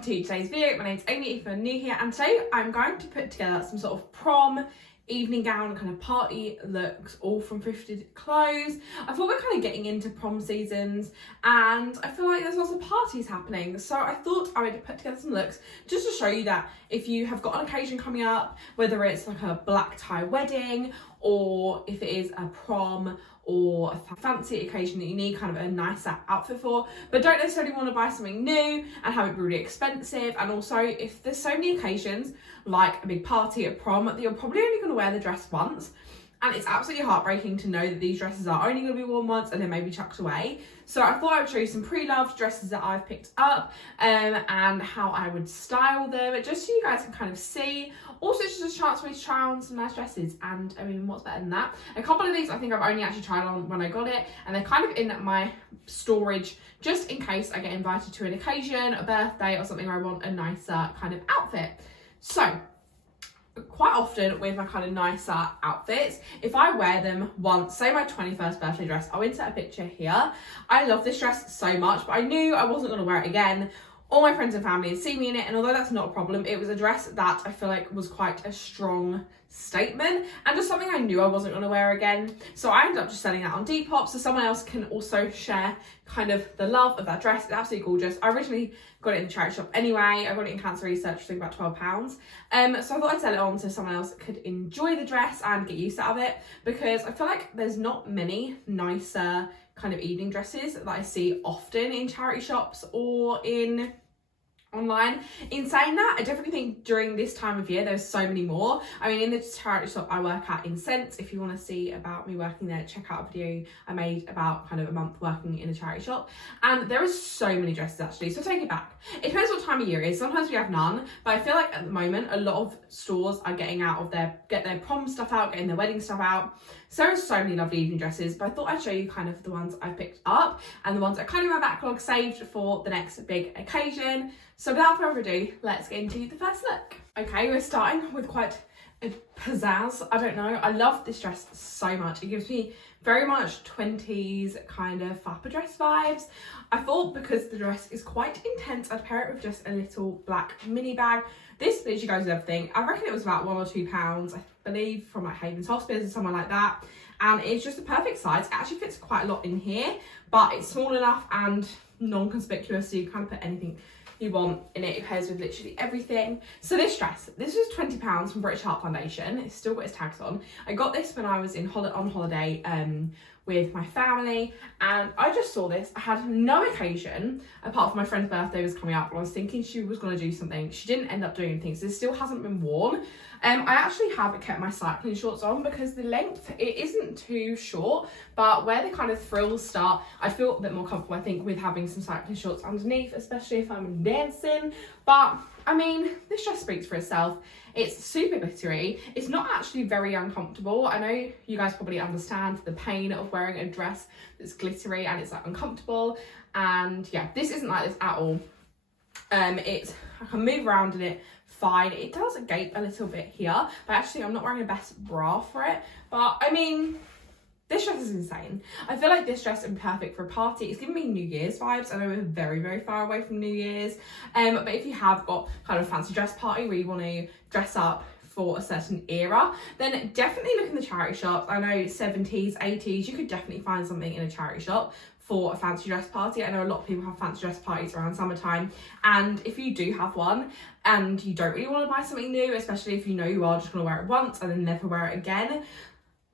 welcome to today's video. My name's Amy if you're new here, and today I'm going to put together some sort of prom evening gown kind of party looks, all from Thrifted clothes. I thought we're kind of getting into prom seasons and I feel like there's lots of parties happening, so I thought I would put together some looks just to show you that if you have got an occasion coming up, whether it's like a black tie wedding or if it is a prom or a fancy occasion that you need kind of a nicer outfit for, but don't necessarily want to buy something new and have it really expensive. And also, if there's so many occasions like a big party at prom that you're probably only going to wear the dress once, and it's absolutely heartbreaking to know that these dresses are only going to be worn once and then maybe chucked away. So I thought I would show you some pre-loved dresses that I've picked up and how I would style them, just so you guys can kind of see. Also, it's just a chance for me to try on some nice dresses, and I mean, what's better than that? A couple of these I think I've only actually tried on when I got it, and they're kind of in my storage just in case I get invited to an occasion, a birthday or something where I want a nicer kind of outfit. So quite often with my kind of nicer outfits, if I wear them once, say my 21st birthday dress, I'll insert a picture here. I love this dress so much, but I knew I wasn't going to wear it again. All my friends and family had seen me in it, and although that's not a problem, it was a dress that I feel like was quite a strong statement and just something I knew I wasn't going to wear again. So I ended up just selling that on Depop so someone else can also share kind of the love of that dress. It's absolutely gorgeous. I originally got it in the charity shop anyway. I got it in Cancer Research, I think about £12. So I thought I'd sell it on so someone else could enjoy the dress and get use out of it, because I feel like there's not many nicer kind of evening dresses that I see often in charity shops or in online. In saying that, I definitely think during this time of year there's so many more. I mean, in the charity shop I work at in Sense, if you want to see about me working there, check out a video I made about kind of a month working in a charity shop, and there is so many dresses actually. So take it back, it depends what time of year it is. Sometimes we have none, but I feel like at the moment a lot of stores are getting out of get their prom stuff out, getting their wedding stuff out. So there's so many lovely evening dresses, but I thought I'd show you kind of the ones I've picked up and the ones I kind of my backlog saved for the next big occasion. So without further ado, let's get into the first look. Okay, we're starting with quite a pizzazz. I don't know, I love this dress so much. It gives me very much 20s kind of fapper dress vibes. I thought because the dress is quite intense, I'd pair it with just a little black mini bag. This literally goes with everything. I reckon it was about £1 or £2, I believe, from like Haven's Hospice or somewhere like that. And it's just a perfect size. It actually fits quite a lot in here, but it's small enough and non-conspicuous, so you can put anything you want in it. It pairs with literally everything. So this dress, this was £20 from British Heart Foundation. It's still got its tags on. I got this when I was on holiday with my family, and I just saw this. I had no occasion apart from my friend's birthday was coming up, and I was thinking she was going to do something. She didn't end up doing anything, so this still hasn't been worn. I actually have kept my cycling shorts on because the length, it isn't too short, but where the kind of frills start, I feel a bit more comfortable, I think, with having some cycling shorts underneath, especially if I'm dancing. But I mean, this dress speaks for itself. It's super glittery. It's not actually very uncomfortable. I know you guys probably understand the pain of wearing a dress that's glittery and it's like uncomfortable. And yeah, this isn't like this at all. I can move around in it fine. It does gape a little bit here, but actually I'm not wearing the best bra for it. But I mean, this dress is insane. I feel like this dress is perfect for a party. It's giving me New Year's vibes. I know we're very, very far away from New Year's. But if you have got kind of a fancy dress party where you want to dress up for a certain era, then definitely look in the charity shops. I know 70s, 80s, you could definitely find something in a charity shop for a fancy dress party. I know a lot of people have fancy dress parties around summertime, and if you do have one and you don't really want to buy something new, especially if you know you are just going to wear it once and then never wear it again,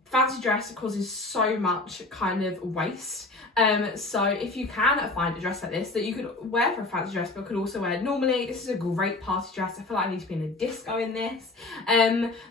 fancy dress causes so much kind of waste. So if you can find a dress like this that you could wear for a fancy dress but could also wear normally, this is a great party dress. I feel like I need to be in a disco in this.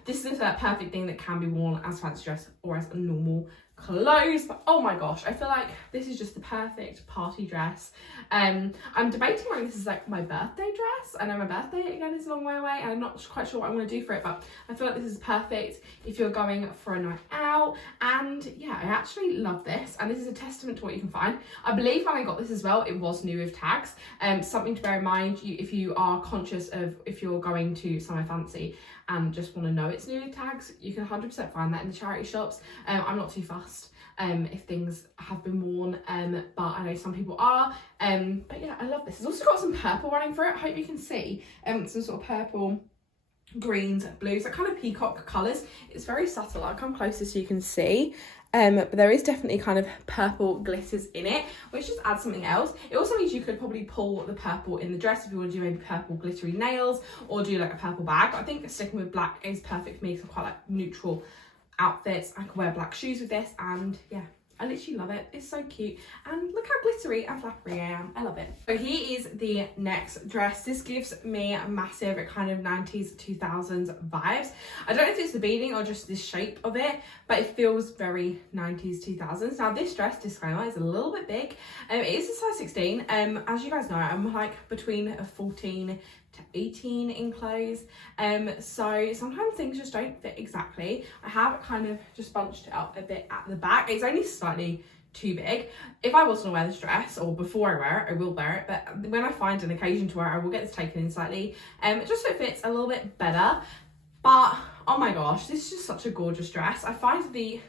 This is that perfect thing that can be worn as fancy dress or as a normal clothes. But oh my gosh, I feel like this is just the perfect party dress. I'm debating whether this is like my birthday dress. I know my birthday again is a long way away and I'm not quite sure what I'm going to do for it, but I feel like this is perfect if you're going for a night out. And yeah, I actually love this, and this is a testament to what you can find. I believe when I got this as well, it was new with tags. Something to bear in mind if you are conscious of if you're going to somewhere fancy and just want to know it's new with tags, you can 100% find that in the charity shops. I'm not too fussed. if things have been worn, but I know some people are. But yeah, I love this. It's also got some purple running through it. I hope you can see some sort of purple, greens, blues, that kind of peacock colours. It's very subtle. I'll come closer so you can see. But there is definitely kind of purple glitters in it, which just adds something else. It also means you could probably pull the purple in the dress if you want to do maybe purple glittery nails or do like a purple bag. But I think sticking with black is perfect for me because I quite like neutral outfits. I could wear black shoes with this, and yeah, I literally love it. It's so cute, and look how glittery and flappery I am. I love it. So here is the next dress. This gives me a massive kind of 90s 2000s vibes. I don't know if it's the beading or just the shape of it, but it feels very 90s 2000s. Now this dress, disclaimer, is a little bit big. It is a size 16. As you guys know, I'm like between a 14 to 18 in clothes, so sometimes things just don't fit exactly. I have kind of just bunched it up a bit at the back. It's only slightly too big. If I was to wear this dress, or before I wear it, I will wear it, but when I find an occasion to wear it, I will get this taken in slightly, just so it fits a little bit better. But oh my gosh, this is just such a gorgeous dress. I find the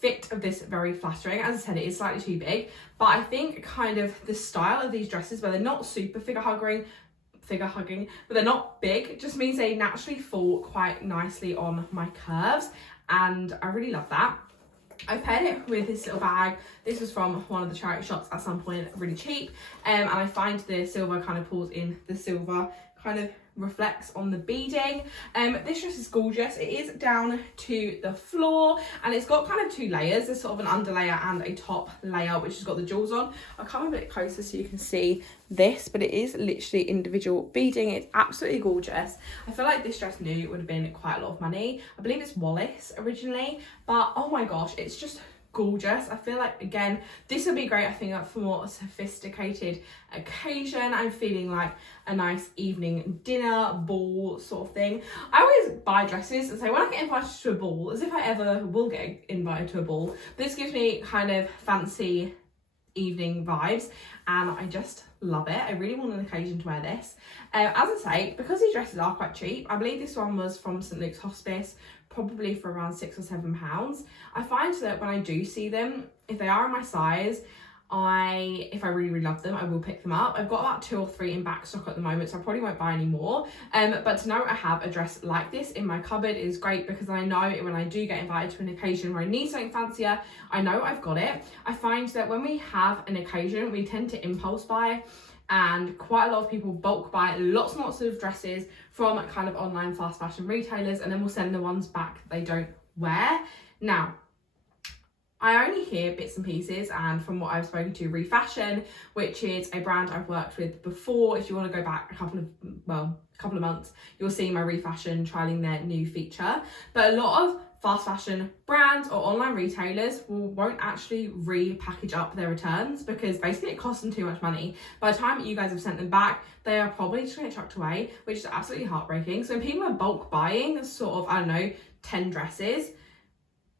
fit of this very flattering. As I said, it is slightly too big, but I think kind of the style of these dresses, where they're not super figure hugging, but they're not big, it just means they naturally fall quite nicely on my curves, and I really love that. I paired it with this little bag. This was from one of the charity shops at some point, really cheap, and I find the silver kind of pulls in, the silver kind of reflects on the beading. This dress is gorgeous. It is down to the floor, and it's got kind of two layers. There's sort of an underlayer and a top layer, which has got the jewels on. I'll come a bit closer so you can see this, but it is literally individual beading. It's absolutely gorgeous. I feel like this dress new would have been quite a lot of money. I believe it's Wallace originally, but oh my gosh, it's just gorgeous. I feel like, again, this would be great, I think, for more sophisticated occasion. I'm feeling like a nice evening dinner, ball sort of thing. I always buy dresses and say, when I get invited to a ball, as if I ever will get invited to a ball, this gives me kind of fancy evening vibes, and I just love it. I really want an occasion to wear this. As I say, because these dresses are quite cheap, I believe this one was from St Luke's Hospice, probably for around £6 or £7. I find that when I do see them, if they are in my size, if I really love them, I will pick them up. I've got about 2 or 3 in back stock at the moment, so I probably won't buy any more. But to know I have a dress like this in my cupboard is great, because I know when I do get invited to an occasion where I need something fancier, I know I've got it. I find that when we have an occasion, we tend to impulse buy, and quite a lot of people bulk buy lots and lots of dresses from kind of online fast fashion retailers, and then we'll send the ones back that they don't wear. Now, I only hear bits and pieces, and from what I've spoken to, Refashion, which is a brand I've worked with before, if you want to go back a couple of months, you'll see my Refashion trialing their new feature. But a lot of fast fashion brands or online retailers won't actually repackage up their returns, because basically it costs them too much money. By the time you guys have sent them back, they are probably just going to get chucked away, which is absolutely heartbreaking. So when people are bulk buying sort of, I don't know, 10 dresses,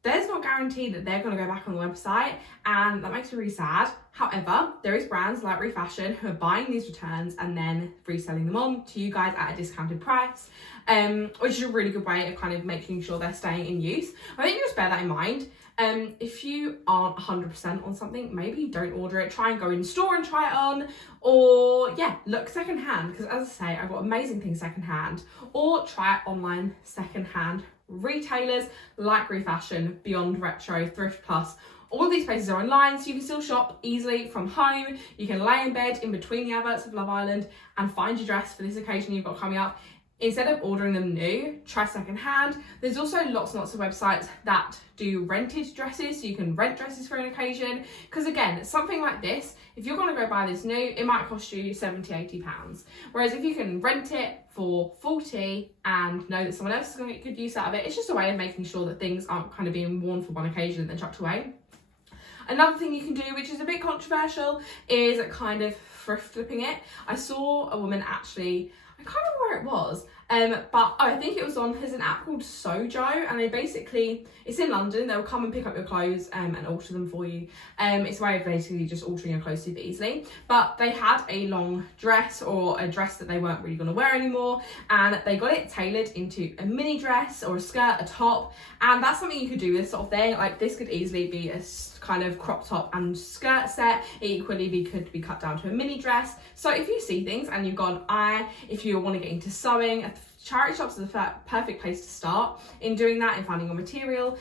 there's not guaranteed that they're going to go back on the website, and that makes me really sad. However, there is brands like Refashion who are buying these returns and then reselling them on to you guys at a discounted price, which is a really good way of kind of making sure they're staying in use. I think you just bear that in mind. If you aren't 100% on something, maybe don't order it. Try and go in store and try it on, or yeah, look secondhand, because as I say, I've got amazing things secondhand, or try it online secondhand. Retailers like Refashion, Beyond Retro, Thrift Plus, all of these places are online, so you can still shop easily from home. You can lay in bed in between the adverts of Love Island and find your dress for this occasion you've got coming up. Instead of ordering them new, try secondhand. There's also lots and lots of websites that do rented dresses, so you can rent dresses for an occasion. Because again, something like this, if you're going to go buy this new, it might cost you £70-80. Whereas if you can rent it for 40 and know that someone else is going to get good use out of it, it's just a way of making sure that things aren't kind of being worn for one occasion and then chucked away. Another thing you can do, which is a bit controversial, is kind of thrift flipping it. I saw a woman actually, I can't remember where it was, But I think it was on, there's an app called Sojo, and they basically, it's in London, they'll come and pick up your clothes and alter them for you. It's a way of basically just altering your clothes super easily. But they had a long dress, or a dress that they weren't really going to wear anymore, and they got it tailored into a mini dress or a skirt, a top, and that's something you could do with this sort of thing. Like, this could easily be a kind of crop top and skirt set. It equally could be cut down to a mini dress. So if you see things and you've gone, if you want to get into sewing, charity shops are the perfect place to start in doing that, in finding your material.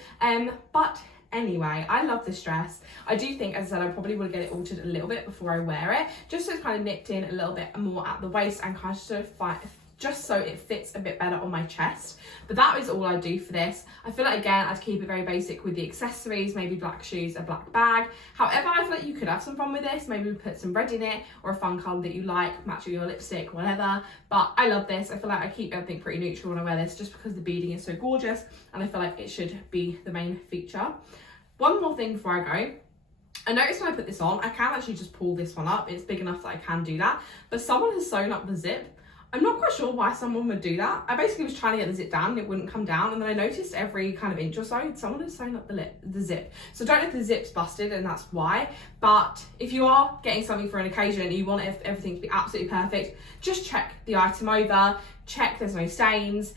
But anyway, I love this dress. I do think, as I said, I probably will get it altered a little bit before I wear it, just so it's kind of nipped in a little bit more at the waist and kind of sort of just so it fits a bit better on my chest. But that is all I do for this. I feel like, again, I'd keep it very basic with the accessories, maybe black shoes, a black bag. However, I feel like you could have some fun with this. Maybe put some red in it, or a fun colour that you like, match with your lipstick, whatever. But I love this. I feel like I keep everything pretty neutral when I wear this, just because the beading is so gorgeous, and I feel like it should be the main feature. One more thing before I go. I noticed when I put this on, I can actually just pull this one up. It's big enough that I can do that. But someone has sewn up the zip. I'm not quite sure why someone would do that. I basically was trying to get the zip down and it wouldn't come down, and then I noticed every kind of inch or so someone has sewn up the zip. So I don't know if the zip's busted and that's why, but if you are getting something for an occasion and you want everything to be absolutely perfect, just check the item over, check there's no stains,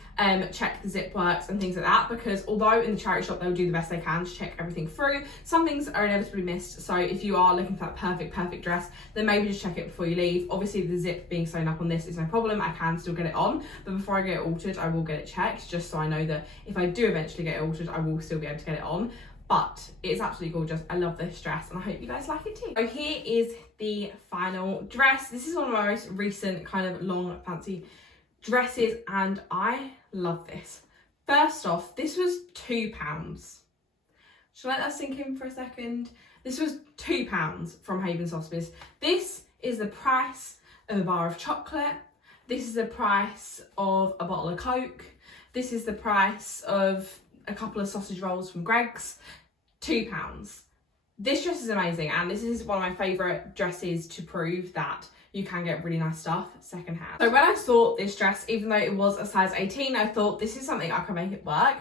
check the zip works and things like that, because although in the charity shop they'll do the best they can to check everything through, some things are inevitably missed. So if you are looking for that perfect dress, then maybe just check it before you leave. Obviously the zip being sewn up on this is no problem, I can still get it on, but before I get it altered I will get it checked, just so I know that if I do eventually get it altered I will still be able to get it on. But it's absolutely gorgeous. I love this dress and I hope you guys like it too. So here is the final dress. This is one of my most recent kind of long fancy dresses and I love this. First off, this was £2. Should I let that sink in for a second? This was £2 from Haven's Hospice. This is the price of a bar of chocolate. This is the price of a bottle of Coke. This is the price of a couple of sausage rolls from Greggs. £2. This dress is amazing, and this is one of my favourite dresses to prove that you can get really nice stuff secondhand. So when I saw this dress, even though it was a size 18, I thought this is something I can make it work.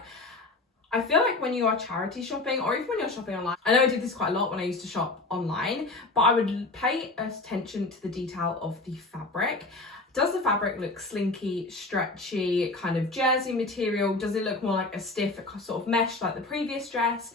I feel like when you are charity shopping, or even when you're shopping online, I know I did this quite a lot when I used to shop online, but I would pay attention to the detail of the fabric. Does the fabric look slinky, stretchy, kind of jersey material? Does it look more like a stiff sort of mesh like the previous dress?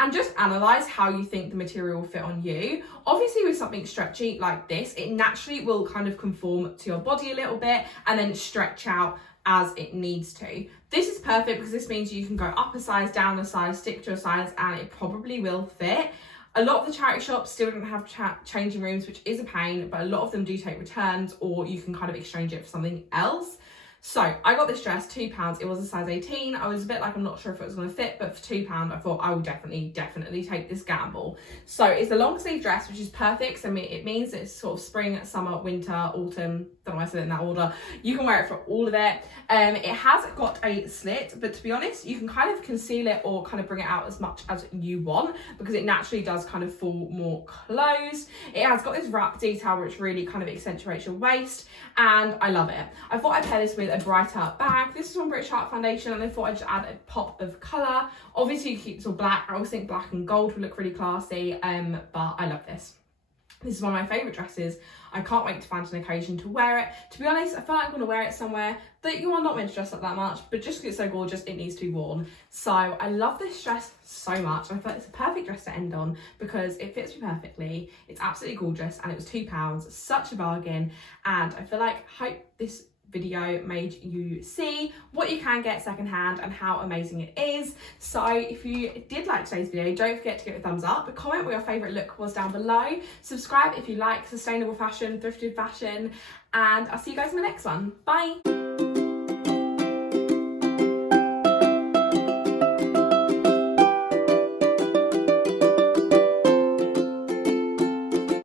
And just analyse how you think the material will fit on you. Obviously with something stretchy like this, it naturally will kind of conform to your body a little bit and then stretch out as it needs to. This is perfect because this means you can go up a size, down a size, stick to a size, and it probably will fit. A lot of the charity shops still don't have changing rooms, which is a pain, but a lot of them do take returns, or you can kind of exchange it for something else. So I got this dress, £2. It was a size 18. I was a bit like, I'm not sure if it was going to fit, but for £2, I thought I would definitely take this gamble. So it's a long sleeve dress, which is perfect. So it means it's sort of spring, summer, winter, autumn. Don't know why I said it in that order. You can wear it for all of it. It has got a slit, but to be honest, you can kind of conceal it or kind of bring it out as much as you want, because it naturally does kind of fall more closed. It has got this wrap detail, which really kind of accentuates your waist, and I love it. I thought I'd pair this with a brighter bag. This is from British Heart Foundation, and I thought I'd just add a pop of colour. Obviously you keep it all black. I always think black and gold would look really classy, but I love this. This is one of my favourite dresses. I can't wait to find an occasion to wear it. To be honest, I feel like I'm going to wear it somewhere that you are not meant to dress up that much, but just because it's so gorgeous, it needs to be worn. So I love this dress so much. I feel like it's a perfect dress to end on because it fits me perfectly. It's absolutely gorgeous, and it was £2, such a bargain. And I feel like, hope this video made you see what you can get secondhand and how amazing it is. So if you did like today's video, don't forget to give it a thumbs up, comment what your favourite look was down below, subscribe if you like sustainable fashion, thrifted fashion, and I'll see you guys in the next one. Bye.